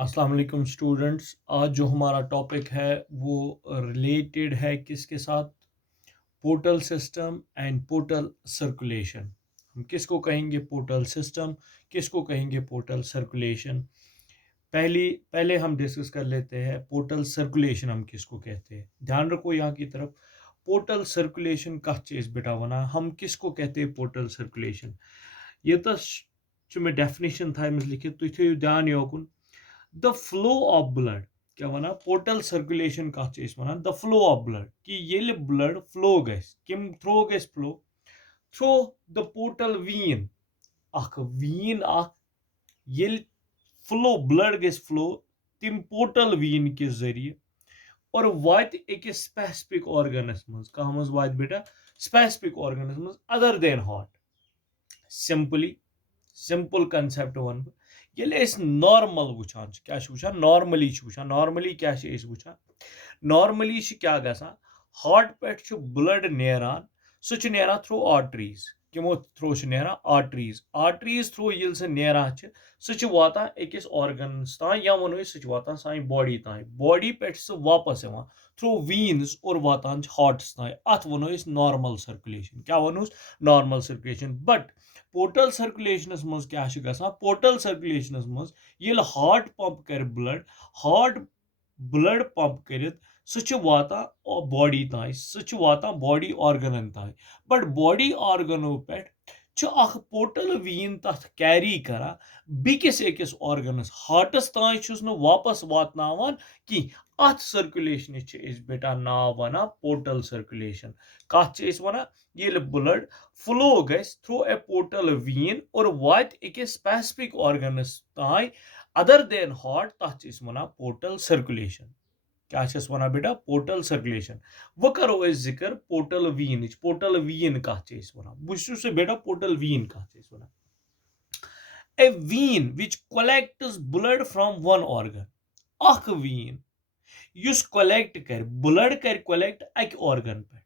अस्सलाम वालेकुम स्टूडेंट्स। आज जो हमारा टॉपिक है वो रिलेटेड है किसके साथ? Portal system and portal circulation. हम किसको कहेंगे पोर्टल सिस्टम, किसको कहेंगे पोर्टल सर्कुलेशन? पहले हम डिस्कस कर लेते हैं पोर्टल सर्कुलेशन हम किसको कहते हैं। ध्यान रखो यहाँ की तरफ। पोर्टल सर्कुलेशन कथ चीज बेटा वना हम किसको कहते हैं पोर्टल सर्कुलेशन? ये तो में डेफिनेशन था लिखित तुम थो ध्यान योकुन। द फ्लो ऑफ ब्लड क्या वना पोर्टल सर्कुलेशन कथ वन द फ्लो ऑफ ब्लड कि ये ब्लड फ्लो गस किम थ्रो गस flow through the portal vein vein ये फ्लो ब्लड गस फ्लो तिम पोर्टल वीन के जरिए और वात अकिस स्पेसिफिक ऑर्गनस मज कह मज वात बेटा स्पेसिफिक ऑर्गनस मज other than heart. Simple concept one ये नॉर्मल वुचान क्या वुचान नॉर्मली वुचान नॉर्मली क्या वुचान नॉर्मली क्या गसान हार्ट पे ब्लड नेरान सह नेरान थ्रू आर्टरीज किमो थ्रो नेरान आर्टरीज थ्रू ये सह नेरान सह वातान अकिस ऑर्गनस तान या वनो सह वातान सानी बॉडी तान बॉडी पे सह वापस यवान थ्रू वीन्स और वातान हार्ट्स तान अत वनो नॉर्मल सर्कुलेशन क्या वनो नॉर्मल सर्कुलेशन। बट पोर्टल सर्कुलेशनस मज क्या गसान पोर्टल सर्कुलेशनस मज ये हार्ट पंप कर ब्लड हार्ट ब्लड पंप कर सह वातान बॉडी तान सह वातान बॉडी ऑर्गनन तान बट बॉडी ऑर्गनो पे पोर्टल वीन तथ कैरी करा बिकिस अकिस ऑर्गनस हार्टस तान वापस वातनावान कि अथ सर्कुलेशन बेटा नाव वना पोर्टल सर्कुलेशन कथ वना ये ब्लड फ्लो गस थ्रू ए पोर्टल वीन और वात अकिस स्पेसिफिक ऑर्गनस तान अदर देन हार्ट तथ वना पोर्टल सर्कुलेशन क्या वना बेटा पोर्टल सर्कुलेशन। वो करो जिक्र पोर्टल वीन कथ वना बह बेटा पोर्टल वीन कथ वना a vein which collects blood from one organ अख वीन युस कलेक्ट कर ब्लड कर कलेक्ट अक ऑर्गन पे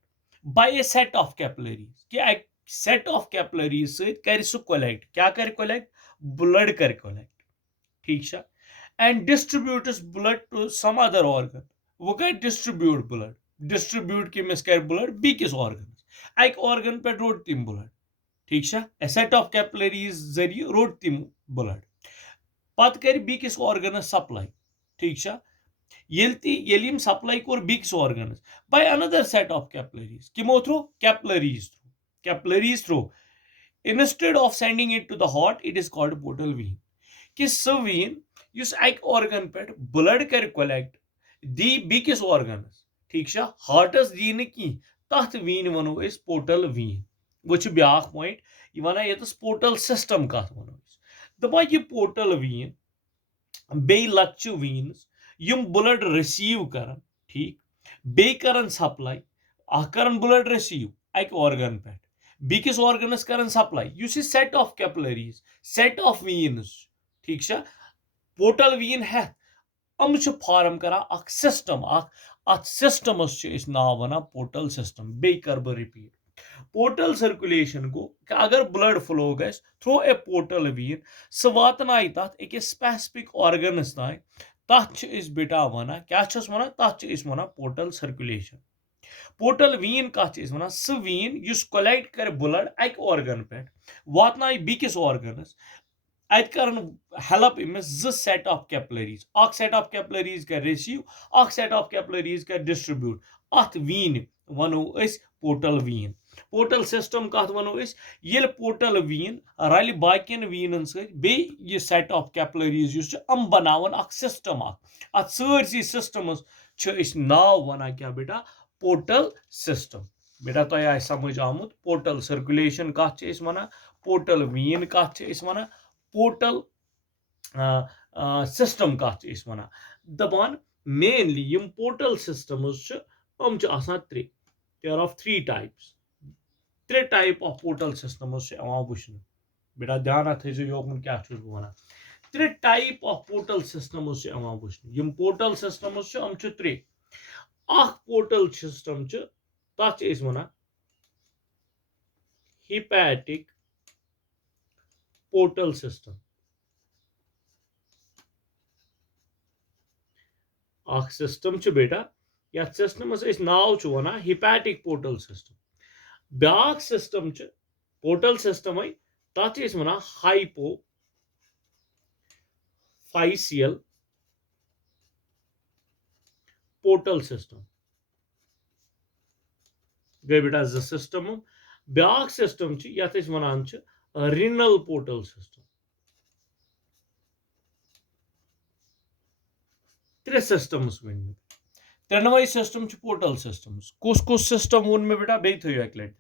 by a set of capillaries कि अक सेट ऑफ कैपिलरीज सहित कर सु कलेक्ट क्या कर कलेक्ट ब्लड कर कलेक्ट ठीक है and distributes blood to some other organ वो कर डिस्ट्रीब्यूट ब्लड डिस्ट्रीब्यूट किमिस कर ब्लड बीकिस ऑर्गन अक ऑर्गन पे रोड तिम ब्लड ठीक है ए सेट ऑफ कैपिलरीज जरिए रोड तिम ब्लड पत कर बीकिस ऑर्गनस सप्लाई ठीक है येल सप्लाई कोर बीकिस ऑर्गनस by another set of capillaries किमो through capillaries through instead of sending it to the heart it is called portal Wien कि सह वीन युस अक ऑर्गन पे ब्लड कर कलेक्ट दी बीकिस ऑर्गनस ठीक है हार्टस दी न की तथ वीन वनो पोर्टल वीन वो ब्या पॉइंट यह वन ये पोर्टल सिस्टम कत वनो दपा यह पोर्टल वीन बे लक्चु वीन्स यम ब्लड रिसीव करन ठीक बे करन सप्लाई करन ब्लड रिसीव अक ऑर्गन पे बीकिस ऑर्गनस करन सप्लाई युस set of capillaries set of veins ठीक है पोर्टल वीन है हम फॉर्म करान सिस्टम अत सिस्टमस नाव वना पोर्टल सिस्टम बे कर बह रिपीट पोर्टल सर्कुलेशन को अगर ब्लड फ्लो गस थ्रो ए पोर्टल वीन सह वातनाय तथ अकिस स्पेसिफिक ऑर्गनस तान तथ बेटा वना क्या वना तथ वना पोर्टल सर्कुलेशन। पोर्टल वीन कथ वना सह वीन युस कलेक्ट कर ब्लड अक ऑर्गन पे वातनाय बीकिस ऑर्गनस अत करन हेल्प अमिस set of capillaries set of capillaries कर रिसीव सेट ऑफ कैपिलरीज कर डिस्ट्रीब्यूट अत वीन वनो पोर्टल वीन पोर्टल सिस्टम कथ वनो ये पोर्टल वीन रल बाकियन वीनन सह सेट ऑफ कैपिलरीज हम बनावन सिस्टम अत सारसी सिस्टमस नाव वना क्या बेटा पोर्टल सिस्टम। बेटा तुम आय समझ आमुत पोर्टल सर्कुलेशन कथ वना पोर्टल वीन कथ वना पोर्टल सिस्टम कथ वना दपान मेनली यम पोर्टल सिस्टम्स हम त्रे देयर ऑफ थ्री टाइप्स त्रे टाइप ऑफ पोर्टल सिस्टम्स वुचन बेटा ध्यान थो योकुन क्या वन त्रे टाइप ऑफ पोर्टल सिस्टम्स वुचन यम पोर्टल सिस्टम्स हम त्रे पोर्टल सिस्टम तथ वन हिपैटिक पोर्टल सिस्टम अख सिस्टम बेटा यथ सिस्टमस नाव वन हिपैटिक पोर्टल सिस्टम ब्याक सिस्टम पोर्टल सिस्टम तथ वन हाइपोफाइसियल पोर्टल सिस्टम गई बेटा जो सिस्टम ब्याक सिस्टम यथ वन रिनल पोर्टल सिस्टम त्रे सिस्टम्स वन त्रेनवे सिस्टम पोर्टल सिस्टम्स कुस सिस्टम वोन मे बेटा बे थो एक लट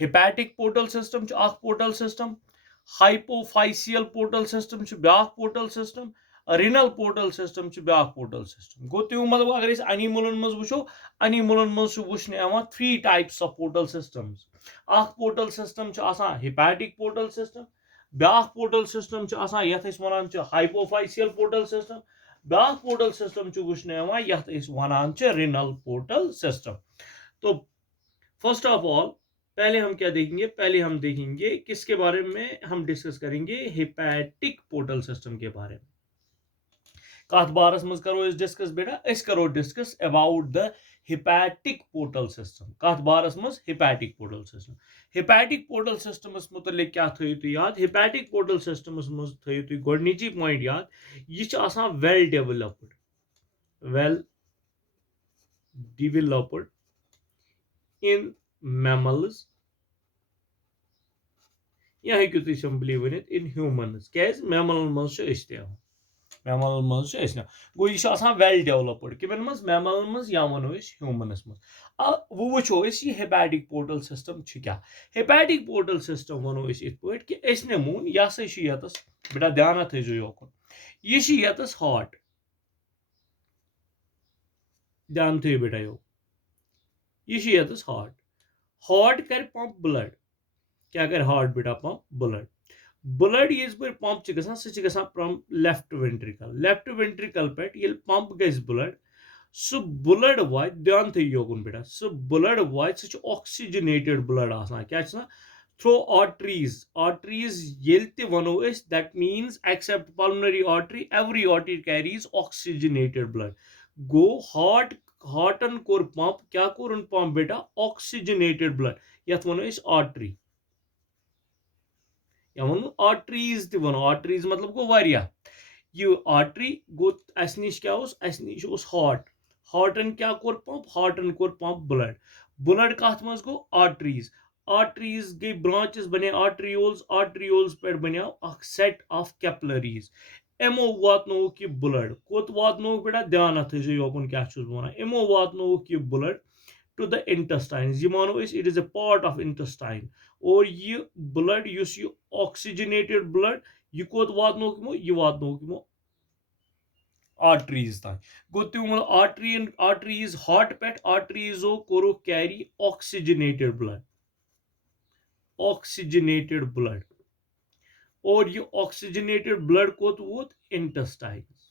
hepatic portal system portal system hypophyseal portal system ब्याक portal system renal portal system ब्याक पोर्टल सिस्टम गो त्यों मतलब अगर एनिमलन मज वो एनिमलन मज वुचने 3 types of portal systems portal system hepatic portal system ब्याक पोर्टल सिस्टम यथ वन हाइपोफाइसियल पोर्टल सिस्टम ब्याक पोर्टल सिस्टम वुचने यथ वन रिनल पोर्टल सिस्टम। तो फर्स्ट ऑफ ऑल पहले हम क्या देखेंगे, पहले हम देखेंगे किसके बारे में हम डिस्कस करेंगे, हिपैटिक पोर्टल सिस्टम के बारे में। कत बारस मज करो डिस्कस बेटा, करो discuss about the hepatic portal system. कत बारस मज hepatic portal system. Hepatic portal सिस्टमस मुतलिक क्या थो तु याद, हिपैटिक पोर्टल सिस्टमस मज थो तु गोडनिची पॉइंट याद, यह well developed, well developed in mammals या हेकु तुम सिंपली वनित इन ह्यूमन्स क्या मैमल मज मैमल मज गो यह वेल डेवलप्ड किमन मज मैमल मज या वनो ह्यूमनस मज। वो वुचो ये हिपैटिक पोर्टल सिस्टम क्या। हिपैटिक पोर्टल सिस्टम वनो इत पे कि नमून यह यतस बेटा ध्यान थो योकुन, यह यतस हार्ट, ध्यान थो बेटा यो, यह यतस हार्ट, हार्ट कर पंप ब्लड, क्या कर हार्ट बेटा पंप ब्लड, ब्लड ये पंप सह pump left ventricle, left ventricle पे ये पंप गस ब्लड, सह ब्लड वात, ध्यान थो योकुन बेटा, सह ब्लड वात सह ऑक्सीजनेटेड ब्लड आसान क्या थ्रो आर्टरीज, आर्टरीज ये वनो that means accept pulmonary artery, every artery carries oxygenated blood. Go Horton core pump, क्या कोर पंप बेटा, ऑक्सीजनेटेड ब्लड, यथ वनो आर्टरी, या वनो आर्टरीज वन, आर्टरीज मतलब गो वारिया, ये आर्टरी गो अस निश क्या अस निश हार्ट, हार्टन क्या core pump, Horton core pump blood, blood कथ मज गो आर्टरीज, आर्टरीज गई ब्रांचेस बने आर्टरियोल्स, आर्टरियोल्स पे बनो सेट ऑफ कैपिलरीज, एमो वातनोक यह ब्लड कोत वातनोक बेटा, ध्यान थो योकुन क्या वन, एमो वातनोक यह ब्लड टू द इंटेस्टाइन्स, ये मानो it is a part of intestine, और ये ब्लड युस ये ऑक्सीजनेटेड ब्लड यह कोत वातनोक यमो, यह वातनोक यमो आर्टरीज तान। गो तुम आर्टरीज हार्ट पे, आर्टरीजो कोरो carry oxygenated blood, oxygenated blood, और ये ऑक्सीजनेटेड ब्लड कोत वोत इंटेस्टाइन्स,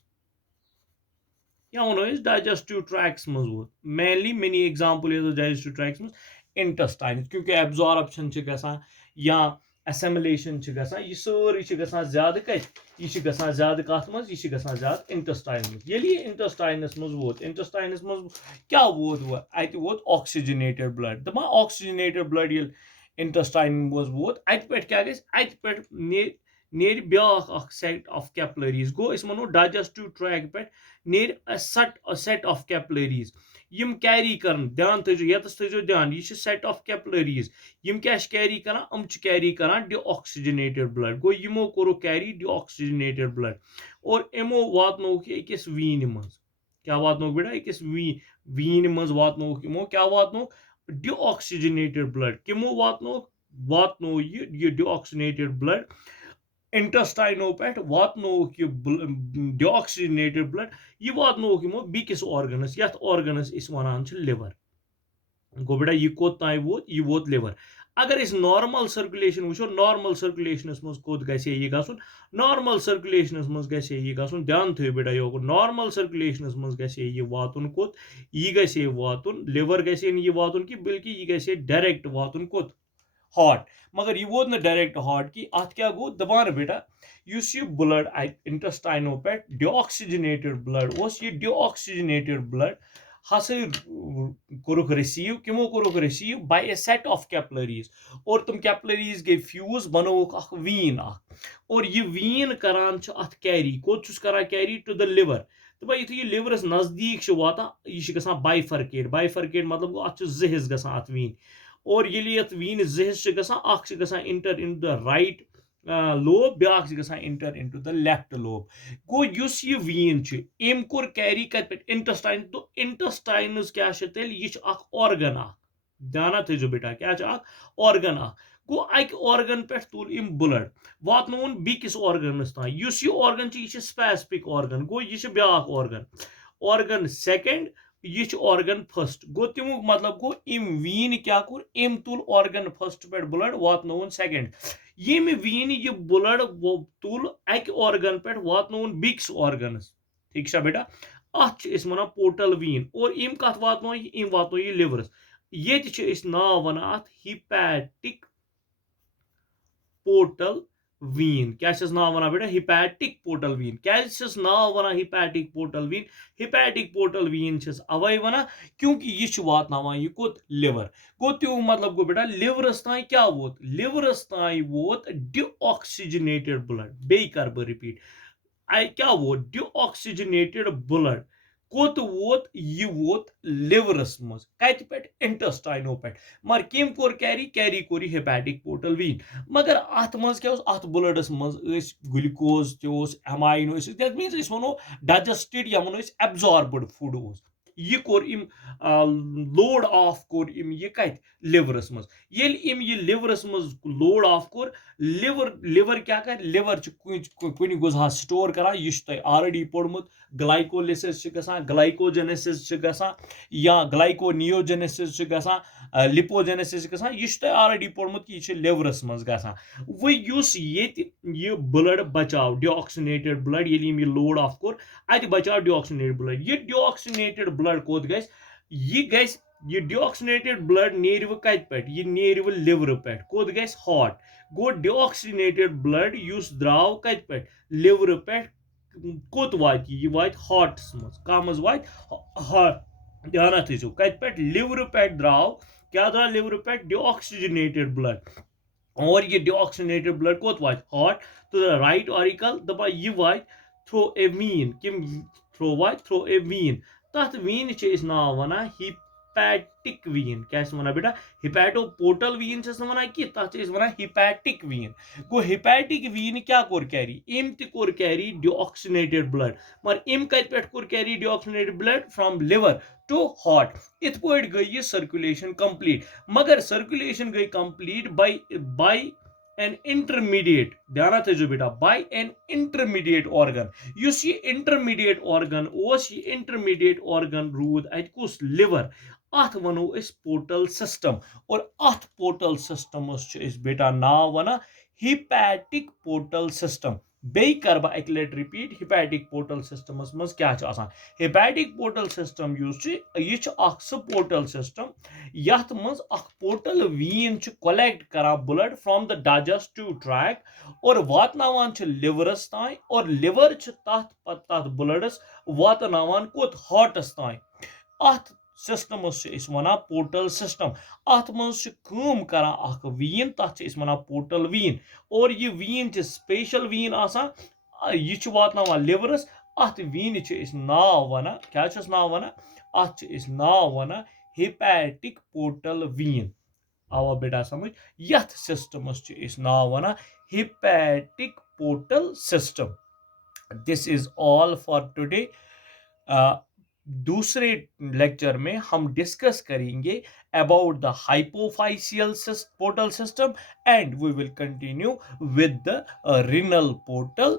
या वनो डाइजेस्टिव ट्रैक्स मज वोत, mainly many example digestive tracks मज इंटेस्टाइन्स, क्योंकि एब्जॉर्प्शन गसान या एसेमिलेशन गसान, यह सारी गसान ज्यादा कत, यह गसान ज्यादा कत मज, यह गसान ज्यादा इंटेस्टाइन मज। ये इंटेस्टाइनस मज वोत, इंटेस्टाइनस मज क्या वोत वो अत वोत ऑक्सीजनेटेड ब्लड, दपा ऑक्सीजनेटेड ब्लड ये इंटेस्टाइन मज वोत अत पे क्या गस, अत पे नेर ब्याख सेट ऑफ कैपिलरीज, गो इस मनो डाइजेस्टिव ट्रैक पे नेर सेट ऑफ कैपिलरीज, यम कैरी कर, ध्यान थो यतस थो ध्यान, यह सेट ऑफ कैपिलरीज, यम क्या कैरी कर, कैरी कर डीऑक्सीजनेटेड ब्लड, गो यमो कोरो कैरी डीऑक्सीजनेटेड ब्लड, और यमो वातनोक अकिस वीन मज, क्या वातनोक बेटा, अकिस वीन मज वातनोक यमो, क्या वातनोक डीऑक्सीजनेटेड ब्लड, किमो वातनो ये डीऑक्सीजनेटेड ब्लड इंटेस्टाइनो पे वातनोक यह डीऑक्सीजनेटेड ब्लड, यह वातनोक यमो बीकिस ऑर्गनस, यथ ऑर्गनस इस वनान लिवर, गो बेटा यह कोत ताई वोत, यह वोत लिवर। अगर इस नॉर्मल सर्कुलेशन वुचो, नॉर्मल सर्कुलेशनस मज कोत गसे यह गसुन, नॉर्मल सर्कुलेशनस मज गसे यह गसुन, ध्यान थो बेटा योगो, नॉर्मल सर्कुलेशनस मज गसे यह वातुन कोत, यह गसे वातुन लिवर, गसे यह वातुन कि बल्कि यह गसे डायरेक्ट वातुन कोत हार्ट, मगर यह वोत न डायरेक्ट हार्ट की अत क्या गो दपान बेटा युस यह ब्लड इंटेस्टाइनो पे डिऑक्सीजनेटेड ब्लड उस यह डिऑक्सीजनेटेड ब्लड हसा कोरुक रिसीव किमो कोरुक receive by a set of capillaries और तुम कैपिलरीज गई फ्यूज बनोक अख वीन और यह वीन करान अत कैरी कोत करान कैरी टू द लिवर तो भाई यह लिवरस नजदीक वाता यह बाइफरकेट बाइफरकेट मतलब गो अत जिस गसान अत वीन और ये वीन जिस गसान enter in the right lobe ब्याक गसान enter into the left lobe गो युस यह वीन अम कोर कैरी कत पे इंटेस्टाइन तो इंटेस्टाइनस क्या तेल यह ऑर्गन ध्यान थो बेटा क्या ऑर्गन गो अक ऑर्गन पे तुल इम ब्लड वातन बिकिस ऑर्गनस तान युस यह ऑर्गन यह स्पेसिफिक ऑर्गन गो यह ब्याक ऑर्गन ऑर्गन सेकंड यह ऑर्गन फर्स्ट गो तमुक मतलब गो इम वीन क्या कोर इम तुल ऑर्गन फर्स्ट पे ब्लड वातन सेकंड यम वीन यह ब्लड तुल अक ऑर्गन पे वातन बिक्स ऑर्गनस ठीक बेटा अत वन पोर्टल वीन और इम कत वातनो इम वातनो यह लिवरस ये नाव वन अत हिपैटिक पोर्टल वीन क्या नाव वन बेटा हिपैटिक पोर्टल वीन क्या नाव वन हिपैटिक पोर्टल वीन अवे वन क्योंकि यह वातनावान यह कोत लिवर गो त्यो मतलब गो बेटा लिवरस ताई क्या वोत लिवरस ताई वोत डिऑक्सीजनेटेड ब्लड बे कर बह रिपीट क्या वोत डिऑक्सीजनेटेड ब्लड कोत वोत यह वोत लिवरस मज कत पे इंटेस्टाइनो पे मगर कम कोर कैरी कोर हिपैटिक पोर्टल वीन मगर अत मज क्या अत ब्लडस मज ग्लूकोज एमाइनो दैट मीन्स वनो डाइजेस्टेड या वनो एब्जॉर्ब्ड फूड यह कोर इम लोड ऑफ कोर इम यह कत लिवरस मज ये इम यह लिवरस मज लोड ऑफ कोर लिवर क्या कर लिवर कुन गुजा स्टोर करान यह तुम ऑलरेडी पोर्मुत ग्लाइकोलिसिस ग्लाइकोजेनेसिस या ग्लाइकोनियोजेनेसिस लिपोजेनेसिस यह तुम ऑलरेडी पोर्मुत यह लिवरस मज गसान वुस ये ब्लड बचाव डिऑक्सीनेटेड ब्लड ये लोड ऑफ कोर अत बचाव डिऑक्सीनेटेड ब्लड यह डिऑक्सीनेटेड ब्लड कोत गस यह डिऑक्सीनेटेड ब्लड नेर कत पे यह नेर लिवर पे कोत गस हार्ट गो डिऑक्सीनेटेड ब्लड युस द्राव कत पे लिवर पे कोत वात यह वात हार्टस मज कह मज वात हार्ट ध्यान थो कत पे लिवर पे द्राव क्या द्राव लिवर पे डिऑक्सीजनेटेड ब्लड और ये डिऑक्सीजनेटेड ब्लड कोत वात heart to the right auricle दपा यह वात थ्रो ए वीन किम थ्रो वात थ्रो ए वीन तथ वीन नाव वन हिपैटिक वीन क्या वन बेटा हिपैटो पोर्टल वीन वन कि तथ वन हिपैटिक वीन गो हिपैटिक वीन क्या कोर कैरी इम तोर कैरी डिऑक्सीनेटेड ब्लड मगर इम कत पे कोर carry deoxygenated blood from liver to heart इत पे गई सर्कुलेशन कंप्लीट मगर सर्कुलेशन गई कंप्लीट बाय एन इंटरमीडिएट ध्यान थो बेटा बाय एन इंटरमीडिएट ऑर्गन युस ये इंटरमीडिएट ऑर्गन ये इंटरमीडिएट ऑर्गन रूद अत कुस लिवर अत वनो पोर्टल सिस्टम और अत पोर्टल सिस्टमस बेटा नाव वन हिपैटिक पोर्टल सिस्टम बे कर बह अक लट रिपीट हिपैटिक पोर्टल सिस्टमस मज क्या हिपैटिक पोर्टल सिस्टम यह सह पोर्टल सिस्टम यथ मज पोर्टल वीन कलेक्ट करा blood from the digestive track और वातनावान लिवरस ताई और लिवर तथ ब्लडस वातनावान कोत हार्टस ताई अत सिस्टमस वन पोर्टल सिस्टम अत मज करान वीन तथ वन पोर्टल वीन और यह वीन स्पेशल वीन यह वातनावान लिवरस अत वीन नाव वन क्या नाव वन अत नाव वन हिपैटिक पोर्टल वीन आवा बेटा समझ यथ सिस्टमस नाव one hepatic portal system this is all for today दूसरे लेक्चर में हम डिस्कस करेंगे about the hypophyseal portal system and we will continue with the renal portal